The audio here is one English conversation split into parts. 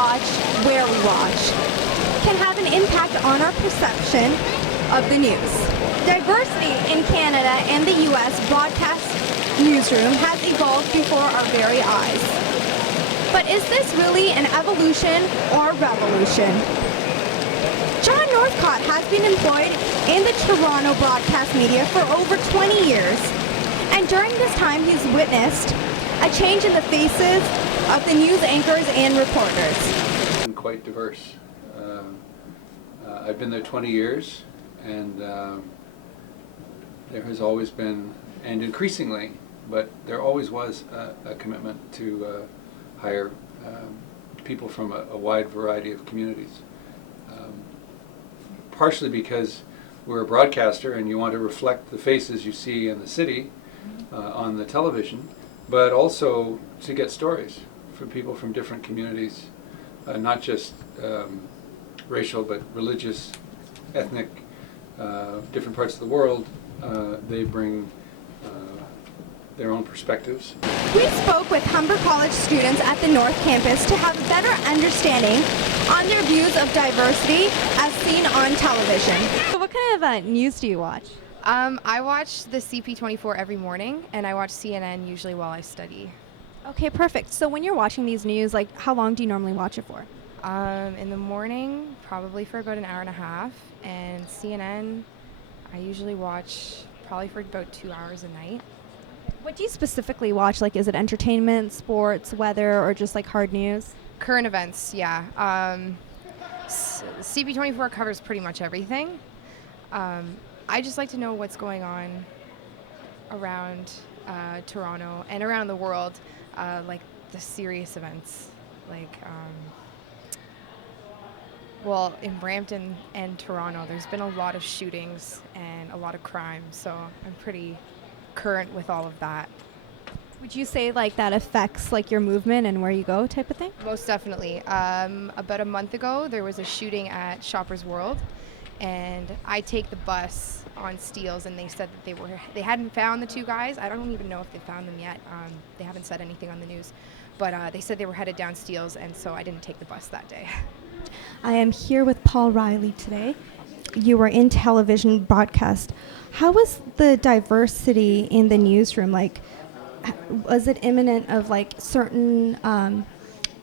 watch, where we watch, can have an impact on our perception of the news. Diversity in Canada and the U.S. broadcast newsroom has evolved before our very eyes. But is this really an evolution or revolution? John Northcott has been employed in the Toronto broadcast media for over 20 years. And during this time, he's witnessed a change in the faces of the news anchors and reporters. And quite diverse. I've been there 20 years, and there has always been, and increasingly, but there always was a commitment to hire people from a wide variety of communities. Partially because we're a broadcaster and you want to reflect the faces you see in the city on the television, but also to get stories from people from different communities, not just racial but religious, ethnic, different parts of the world. They bring their own perspectives. We spoke with Humber College students at the North Campus to have a better understanding on their views of diversity as seen on television. So what kind of news do you watch? I watch the CP24 every morning, and I watch CNN usually while I study. Okay, perfect. So when you're watching these news, like how long do you normally watch it for? In the morning, probably for about an hour and a half, and CNN, I usually watch probably for about 2 hours a night. What do you specifically watch? Like, is it entertainment, sports, weather, or just like hard news? Current events, yeah. CP24 covers pretty much everything. I just like to know what's going on around Toronto and around the world, like the serious events. Like, well, in Brampton and Toronto, there's been a lot of shootings and a lot of crime, so I'm pretty current with all of that. Would you say like that affects like your movement and where you go type of thing? Most definitely. About a month ago, there was a shooting at Shoppers World, and I take the bus on Steeles, and they said that they hadn't found the two guys. I don't even know if they found them yet. They haven't said anything on the news, but they said they were headed down Steeles, and so I didn't take the bus that day. I am here with Paul Riley today. You were in television broadcast. How was the diversity in the newsroom? Like, was it imminent of like certain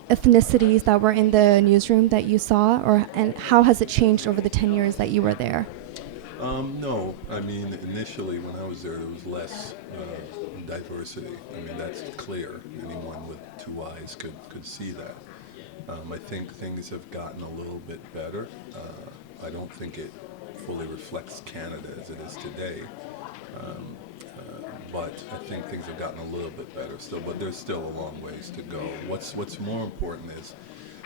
ethnicities that were in the newsroom that you saw, and how has it changed over the 10 years that you were there? No, I mean, initially when I was there was less diversity. I mean, that's clear. Anyone with two eyes could see that. I think things have gotten a little bit better. I don't think it fully reflects Canada as it is today, but I think things have gotten a little bit better still, but there's still a long ways to go. What's more important is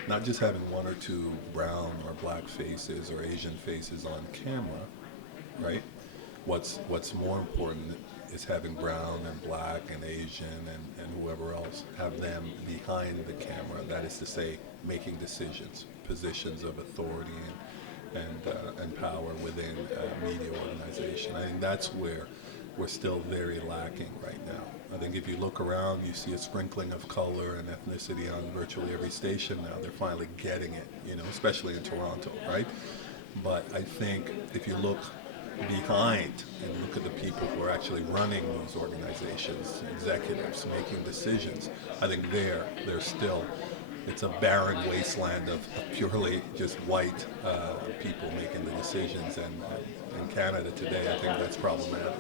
not just having one or two brown or black faces or Asian faces on camera, right? What's more important is having brown and black and Asian and whoever else, have them behind the camera, that is to say, making decisions, positions of authority and power within a media organization. I think that's where we're still very lacking right now. I think if you look around, you see a sprinkling of color and ethnicity on virtually every station now. They're finally getting it, especially in Toronto, right? But I think if you look behind and look at the people who are actually running these organizations, executives making decisions, I think there's still, it's a barren wasteland of purely just white people making the decisions, and in Canada today I think that's problematic.